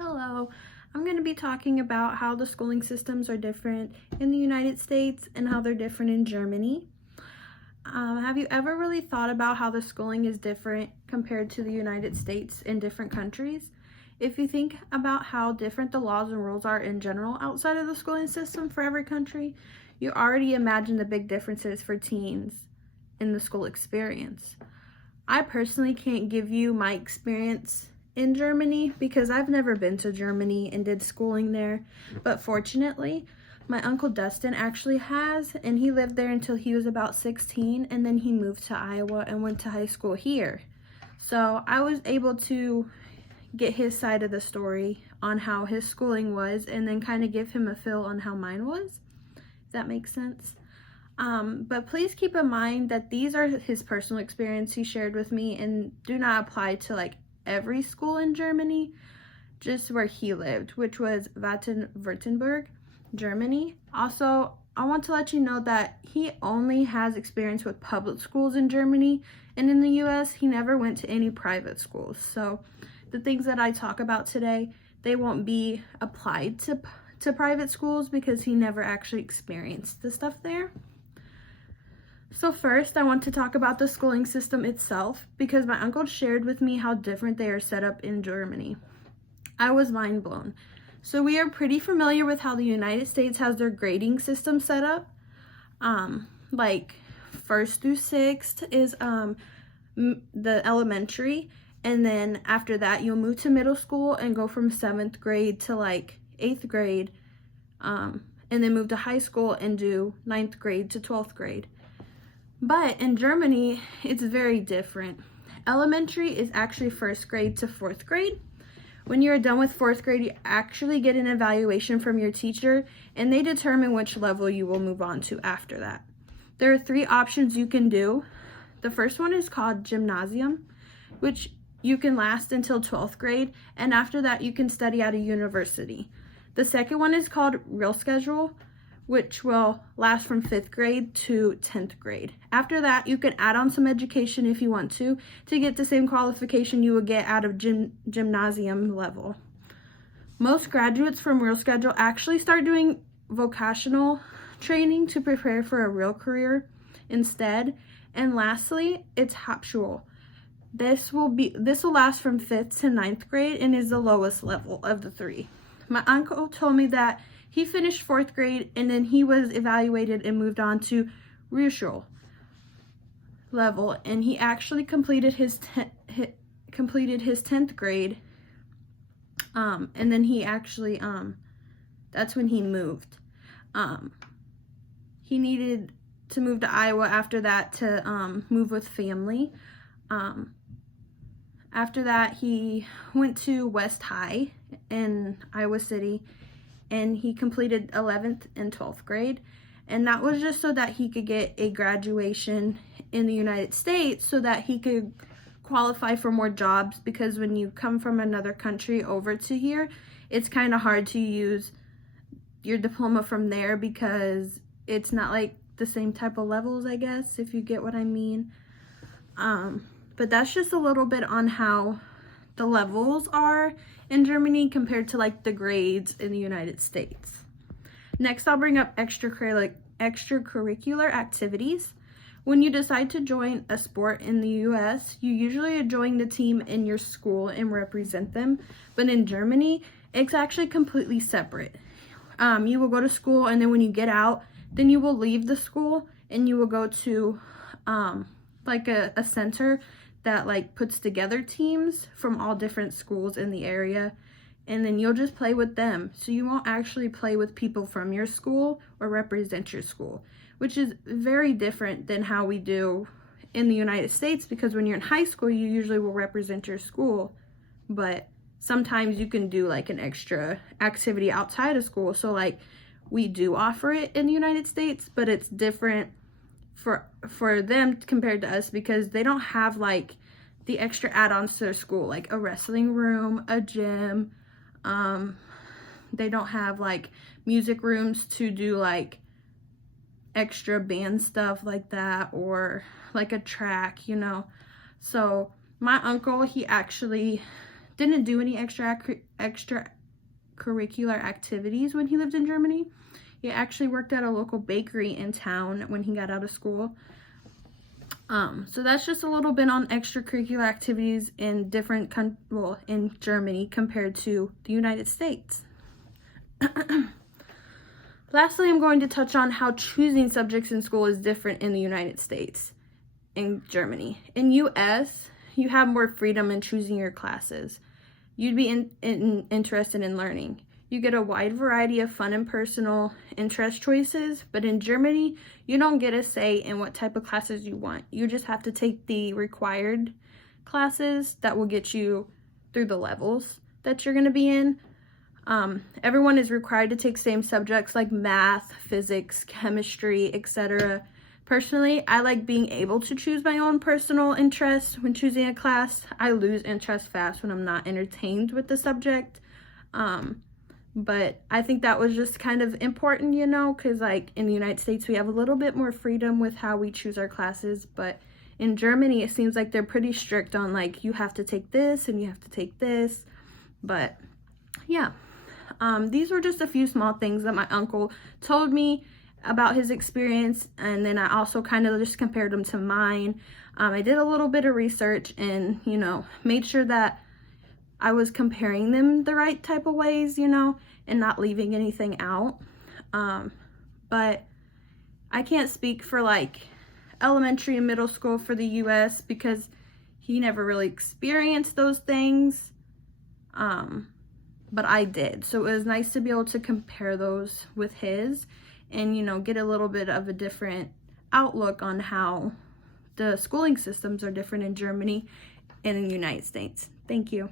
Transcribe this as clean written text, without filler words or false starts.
Hello, I'm going to be talking about how the schooling systems are different in the United States and how they're different in Germany. Have you ever really thought about how the schooling is different compared to the United States in different countries? If you think about how different the laws and rules are in general outside of the schooling system for every country, you already imagine the big differences for teens in the school experience. I personally can't give you my experience in Germany because I've never been to Germany and did schooling there, but fortunately, my uncle Dustin actually has, and he lived there until he was about 16, and then he moved to Iowa and went to high school here. So I was able to get his side of the story on how his schooling was and then kind of give him a feel on how mine was, if that makes sense. But please keep in mind that these are his personal experience he shared with me and do not apply to like every school in Germany, just where he lived, which was Baden-Württemberg, Germany. Also, I want to let you know that he only has experience with public schools in Germany, and in the US, he never went to any private schools. So the things that I talk about today, they won't be applied to private schools because he never actually experienced the stuff there. So first, I want to talk about the schooling system itself because my uncle shared with me how different they are set up in Germany. I was mind blown. So we are pretty familiar with how the United States has their grading system set up. Like first through sixth is the elementary, and then after that you'll move to middle school and go from 7th grade to like 8th grade, and then move to high school and do 9th grade to 12th grade. But in Germany, it's very different. Elementary is actually 1st grade to 4th grade. When you're done with 4th grade, you actually get an evaluation from your teacher, and they determine which level you will move on to after that. There are 3 options you can do. The first one is called gymnasium, which you can last until 12th grade, and after that you can study at a university. The second one is called Realschule, which will last from 5th grade to 10th grade. After that, you can add on some education if you want to get the same qualification you would get out of gymnasium level. Most graduates from Realschule actually start doing vocational training to prepare for a real career instead. And lastly, it's Hauptschule. This will last from 5th to 9th grade and is the lowest level of the 3. My uncle told me that he finished 4th grade and then he was evaluated and moved on to Realschule level, and he actually completed his 10th grade, and then he actually that's when he moved. He needed to move to Iowa after that to move with family. After that, he went to West High in Iowa City, and he completed 11th and 12th grade. And that was just so that he could get a graduation in the United States so that he could qualify for more jobs, because when you come from another country over to here, it's kind of hard to use your diploma from there because it's not like the same type of levels, I guess, if you get what I mean. But that's just a little bit on how the levels are in Germany compared to like the grades in the United States. Next, I'll bring up extracurricular activities. When you decide to join a sport in the US, you usually join the team in your school and represent them. But in Germany, it's actually completely separate. You will go to school, and then when you get out, then you will leave the school and you will go to like a center that like puts together teams from all different schools in the area, and then you'll just play with them. So you won't actually play with people from your school or represent your school, which is very different than how we do in the United States, because when you're in high school, you usually will represent your school, but sometimes you can do like an extra activity outside of school. So like we do offer it in the United States, but it's different for them compared to us because they don't have like the extra add-ons to their school, like a wrestling room, a gym. They don't have like music rooms to do like extra band stuff like that, or like a track, So my uncle, he actually didn't do any extracurricular activities when he lived in Germany. He actually worked at a local bakery in town when he got out of school. So that's just a little bit on extracurricular activities in in Germany compared to the United States. Lastly, I'm going to touch on how choosing subjects in school is different in the United States and Germany. In US, you have more freedom in choosing your classes. You'd be interested in learning. You get a wide variety of fun and personal interest choices, but in Germany, you don't get a say in what type of classes you want. You just have to take the required classes that will get you through the levels that you're going to be in. Everyone is required to take same subjects like math, physics, chemistry, etc. Personally, I like being able to choose my own personal interests when choosing a class. I lose interest fast when I'm not entertained with the subject. But I think that was just kind of important, because like in the United States, we have a little bit more freedom with how we choose our classes. But in Germany, it seems like they're pretty strict on like, you have to take this and you have to take this. But yeah, these were just a few small things that my uncle told me about his experience. And then I also kind of just compared them to mine. I did a little bit of research and, made sure that I was comparing them the right type of ways, and not leaving anything out. But I can't speak for like elementary and middle school for the US because he never really experienced those things. But I did. So it was nice to be able to compare those with his and, get a little bit of a different outlook on how the schooling systems are different in Germany and in the United States. Thank you.